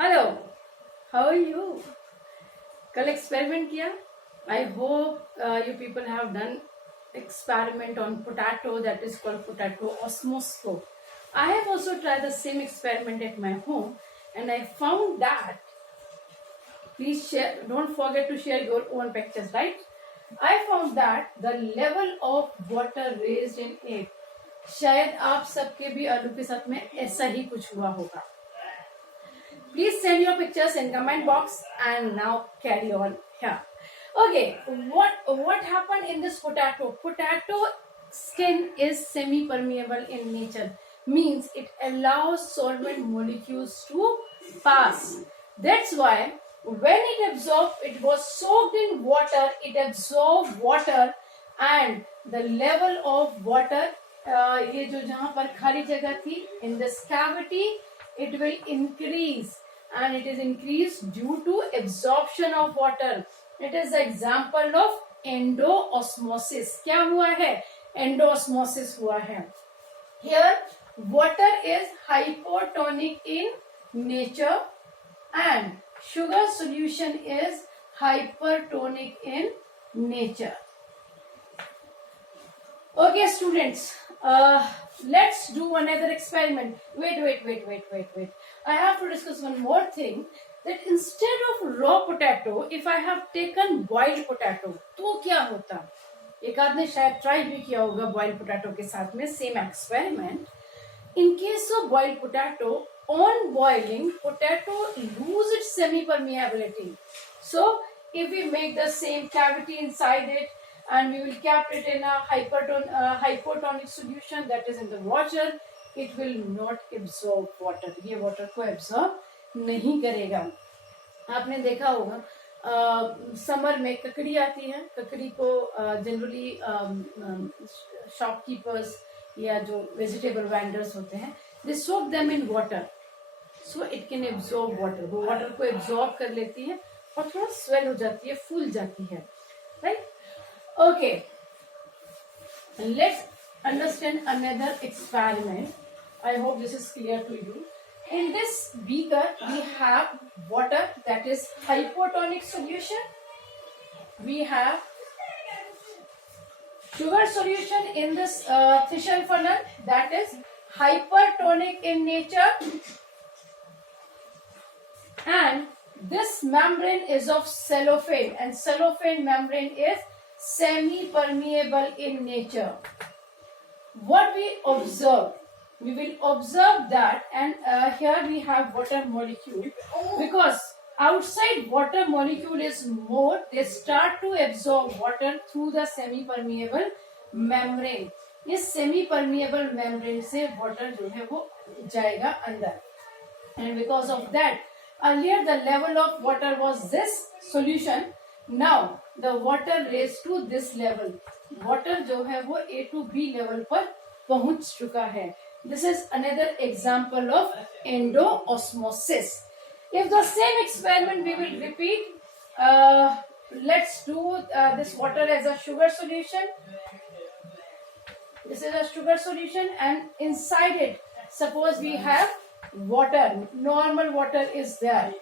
Hello, how are you? कल experiment किया. I hope you people have done experiment on potato that is called potato osmoscope. I have also tried the same experiment at my home and I found that, please share, don't forget to share your own pictures, right? I found that the level of water raised in it, शायद आप सबके भी आलू के साथ में ऐसा ही कुछ हुआ होगा. Please send your pictures in comment box and now carry on here. Okay, what happened in this potato? Potato skin is semi-permeable in nature, means it allows solvent molecules to pass. That's why when it was soaked in water, it absorbed water and the level of water, ये जो जहाँ पर खाली जगह थी, in this cavity, it will increase and it is increased due to absorption of water. It is the example of endoosmosis. क्या हुआ है? Endoosmosis हुआ है. Here water is hypotonic in nature and sugar solution is hypertonic in nature. Okay students, let's do another experiment. Wait. I have to discuss one more thing, that instead of raw potato, if I have taken boiled potato, तो क्या होता? एक आदमी शायद try भी किया होगा boiled potato के साथ में, same experiment. In case of boiled potato, on boiling, potato lose its semi-permeability. So if we make the same cavity inside it and we will cap it in a hypotonic solution, that is in the water, it will not absorb water. ये water को absorb नहीं करेगा. आपने देखा होगा summer में ककड़ी आती है. ककड़ी को जनरली शॉपकीपर्स या जो वेजिटेबल वेंडर्स होते हैं, they soak them in water so it can absorb water. वो वाटर को एब्जॉर्ब कर लेती है और थोड़ा स्वेल हो जाती है, फूल जाती है, right? Okay, let's understand another experiment. I hope this is clear to you. In this beaker, we have water, that is hypotonic solution. We have sugar solution in this Thishal funnel, that is hypertonic in nature. And this membrane is of cellophane, and cellophane membrane is semi-permeable in nature. What we observe? We will observe that, and here we have water molecule, because outside water molecule is more, they start to absorb water through the semi-permeable membrane. इस semi-permeable membrane से water जो है वो जाएगा अंदर, and because of that, earlier the level of water was this solution. Now the water raised to this level. Water जो है वो A to B level पर पहुंच चुका है. This is another example of endoosmosis. If the same experiment we will repeat, let's do this water as a sugar solution. This is a sugar solution, and inside it, suppose we have water, normal water is there.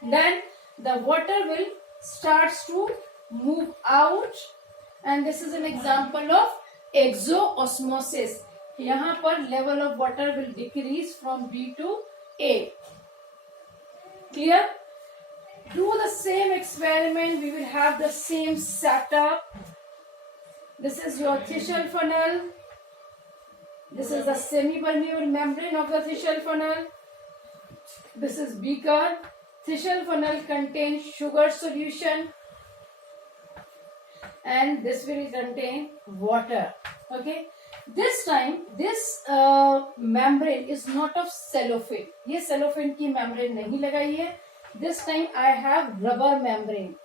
Then the water will starts to move out, and this is an example of exoosmosis. यहाँ पर level of water will decrease from B to A. Clear? Do the same experiment. We will have the same setup. This is your Thishal funnel. This is the semi-permeable membrane of the Thishal funnel. This is beaker. Thishal funnel contains sugar solution, and this will contain water. Okay. This time this membrane is not of cellophane. ये cellophane की membrane नहीं लगाई है. This time I have rubber membrane.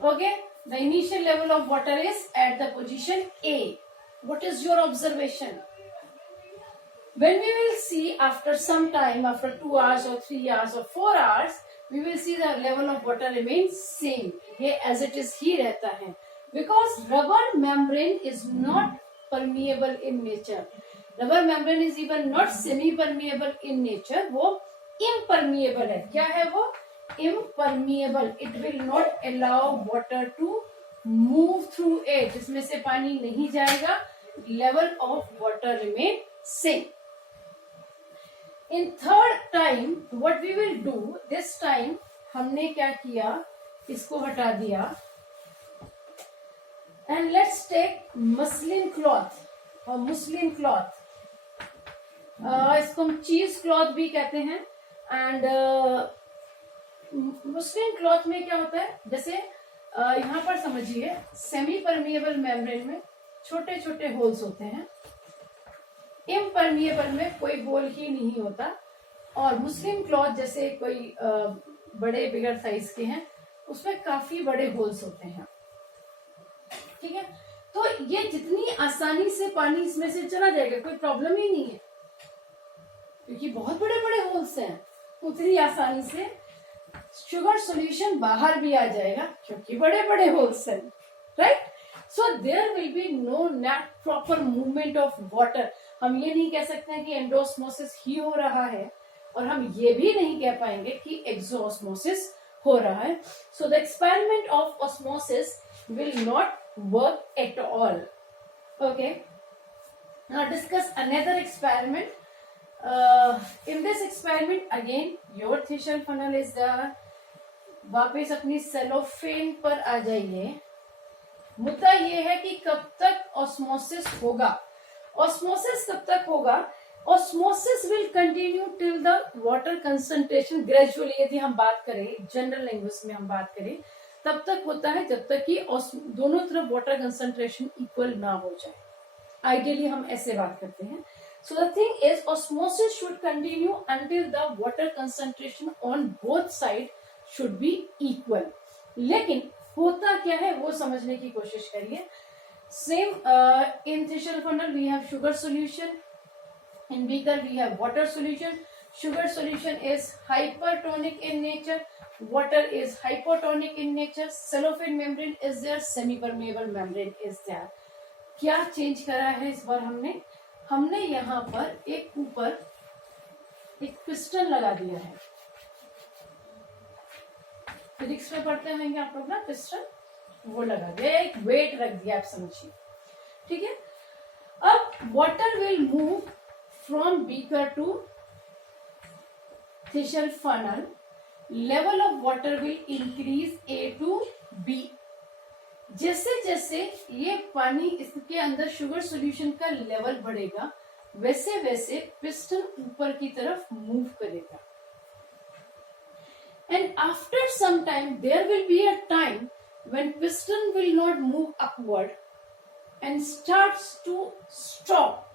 Okay, the initial level of water is at the position A. What is your observation? When we will see after some time, after 2 hours or 3 hours or 4 hours, we will see the level of water remains same. ये as it is ही रहता है, because rubber membrane is not permeable in nature. Rubber membrane is even not semi-permeable in nature. वो impermeable है. क्या है वो? Impermeable. It will not allow water to move through it. इसमें से पानी नहीं जाएगा. Level of water remain same. In third time what we will do, this time हमने क्या किया, इसको हटा दिया. And let's take muslin cloth और मुस्लिन क्लॉथ. इसको हम चीज क्लॉथ भी कहते हैं. एंड मुस्लिन क्लॉथ में क्या होता है, जैसे यहाँ पर समझिए सेमी परमिएबल मेम्ब्रेन में छोटे छोटे होल्स होते हैं. इम्परमिएबल में कोई होल ही नहीं होता. और मुस्लिम क्लॉथ जैसे कोई बड़े बिगर साइज के हैं, उसमें काफी बड़े होल्स होते हैं. ठीक है. तो ये जितनी आसानी से पानी इसमें से चला जाएगा, कोई प्रॉब्लम ही नहीं है, क्योंकि बहुत बड़े बड़े होल्स हैं. उतनी आसानी से शुगर सॉल्यूशन बाहर भी आ जाएगा, क्योंकि बड़े बड़े होल्स हैं. Right. So there will be no not proper movement of water. हम ये नहीं कह सकते हैं कि एंडोस्मोसिस ही हो रहा है, और हम ये भी नहीं कह पाएंगे कि एक्सोस्मोसिस हो रहा है. So the experiment of osmosis will not work at all. Okay. Now discuss another experiment. In this experiment again your Thiessen funnel is there. वापस अपनी सेलोफेन पर आ जाइए. मुद्दा ये है कि कब तक ऑस्मोसिस होगा. ऑस्मोसिस कब तक होगा? Osmosis will continue till the water concentration gradually. यदि हम बात करें जनरल लैंग्वेज में, हम बात करें, तब तक होता है जब तक कि दोनों तरफ वाटर कंसंट्रेशन इक्वल ना हो जाए. आइडियली हम ऐसे बात करते हैं. So the thing is osmosis should continue until the water concentration on both side should be equal. लेकिन होता क्या है वो समझने की कोशिश करिए. Same in Thiessen funnel we have sugar solution. In beaker we have water solution. Sugar solution is hypertonic in nature. Water is hypotonic in nature. Cellophane membrane is there. Semi-permeable membrane is there. क्या change करा है इस बार हमने यहाँ पर एक ऊपर एक पिस्टन लगा दिया है. फिजिक्स में पढ़ते होंगे आप लोग ना, पिस्टन वो लगा दिया, एक वेट रख दिया, आप समझिए. ठीक है. अब water will move from beaker to Thiessen funnel. Level of water will increase A to B. जैसे जैसे ये पानी इसके अंदर शुगर सॉल्यूशन का लेवल बढ़ेगा, वैसे वैसे पिस्टन ऊपर की तरफ मूव करेगा. And after some time there will be a time when piston will not move upward and starts to stop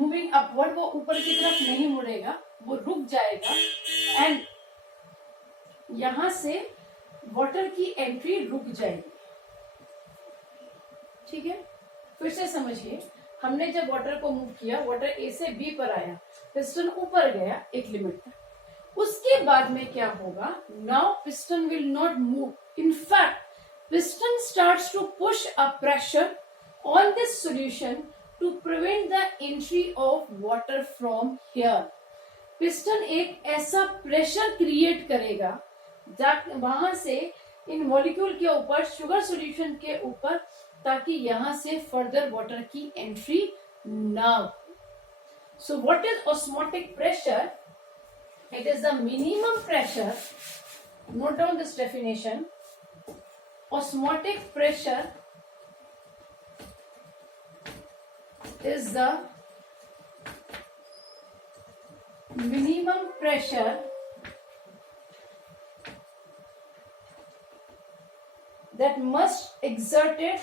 moving upward. वो ऊपर की तरफ नहीं मुड़ेगा, वो रुक जाएगा. एंड यहां से वाटर की एंट्री रुक जाएगी. ठीक है. फिर से समझिए, हमने जब वाटर को मूव किया, वाटर ए से बी पर आया, पिस्टन ऊपर गया एक लिमिट तक. उसके बाद में क्या होगा? Now piston will not move. In fact piston starts to push a pressure on this solution to prevent the entry of water from here. Piston एक ऐसा प्रेशर क्रिएट करेगा वहां से इन मॉलिक्यूल के ऊपर, शुगर सॉल्यूशन के ऊपर, ताकि यहां से फर्दर वाटर की एंट्री ना हो. So what is osmotic pressure? It is the minimum pressure. Note down this definition. Osmotic pressure is the minimum pressure that must exerted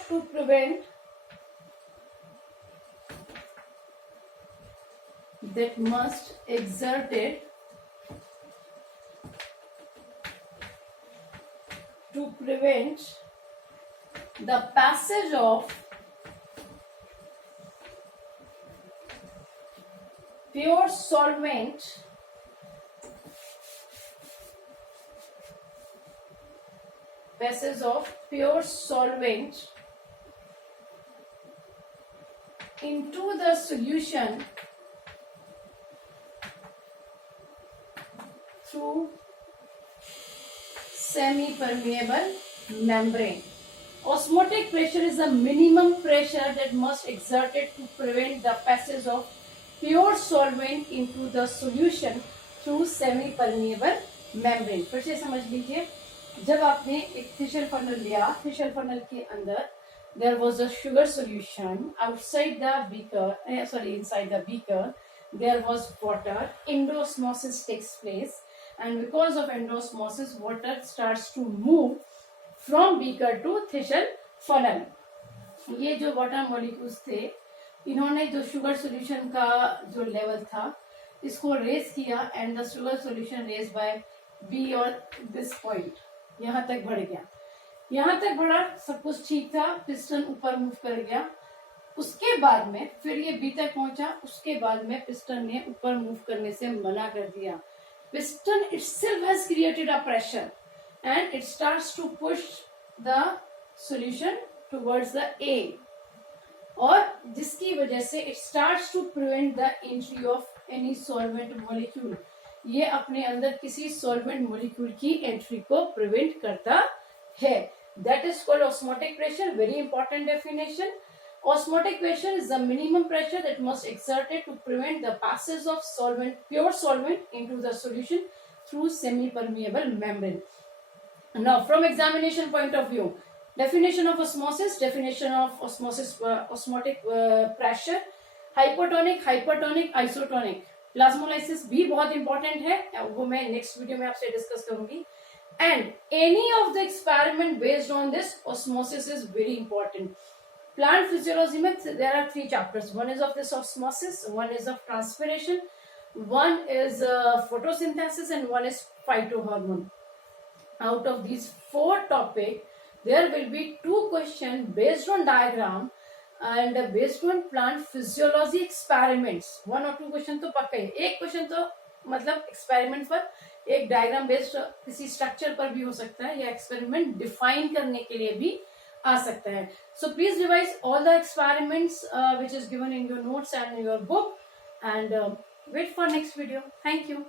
to prevent the passage of pure solvent into the solution through semi-permeable membrane. Osmotic pressure is the minimum pressure that must exerted to prevent the passage of pure solvent into the solution through semi-permeable membrane. फिर से समझ लीजिए, जब आपने एक Fisher funnel लिया, Fisher funnel के अंदर there was a sugar solution, outside the beaker, inside the beaker there was water. Endosmosis takes place, and because of endosmosis water starts to move from beaker to Thiessen funnel. ये जो water molecules थे, इन्होंने जो sugar solution का जो level था इसको raise किया, and the sugar solution raise by B और दिस पॉइंट यहाँ तक बढ़ गया. यहाँ तक बढ़ा, सब कुछ ठीक था, पिस्टन ऊपर मूव कर गया. उसके बाद में फिर ये बी तक पहुंचा, उसके बाद में पिस्टन ने ऊपर मूव करने से मना कर दिया. Piston itself has created a pressure and it starts to push the solution towards the A, और जिसकी वजह से it starts to prevent the entry of any solvent molecule. ये अपने अंदर किसी solvent molecule की entry को prevent करता है. That is called osmotic pressure. Very important definition. Osmotic pressure is the minimum pressure that must exerted to prevent the passage of solvent, pure solvent, into the solution through semi-permeable membrane. Now, from examination point of view, definition of osmosis, definition of osmosis, osmotic pressure, hypotonic, hypertonic, isotonic. Plasmolysis भी बहुत important है, वो मैं next video में आपसे discuss करूंगी. And any of the experiment based on this osmosis is very important. Plant physiology में there are 3 chapters. One is of this osmosis, one is of transpiration, one is photosynthesis, and one is phytohormone. Out of these 4 topics, there will be 2 questions based on diagram and based on plant physiology experiments. 1 or 2 question तो पक्का है. एक question तो मतलब experiment पर, एक diagram based किसी structure पर भी हो सकता है, या एक्सपेरिमेंट डिफाइन करने के लिए भी आ सकता है. So please revise all the experiments which is given in your notes and your book, and wait for next video. Thank you.